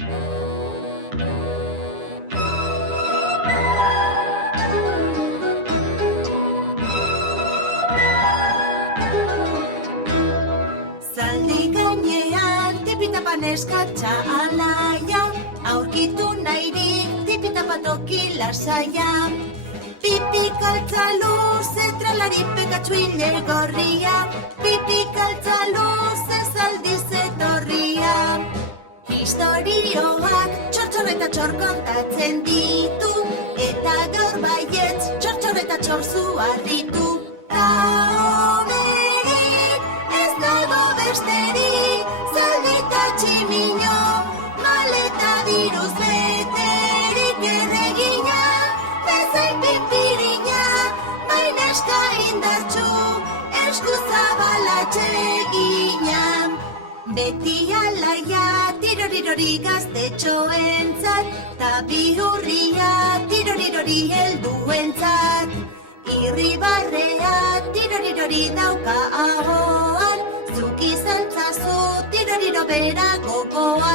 Zaldi gainean tipitapa neskatxa alaia, aurkitu nahirik tipitapa toki lasaia. Pipi kaltza luze tralari pekatxu hile gorria, pipi kaltza luze zaldiz etorria. Historioak txor eta txor kontatzen ditu, eta gaur baietz txor eta txor zuarritu. Ta hoberik ez dago besterik, zaldi eta tximino, maleta diruz beterik erregina, bezain pipirina, baina eska indartxu, esku zabalatxegina. Beti alaia tirorirori gaztetxoentzat, ta bihurria tirorirori helduentzat. Irribarrea tirorirori dauka ahoan, zuk izan zazu tiroriro bera gogoan.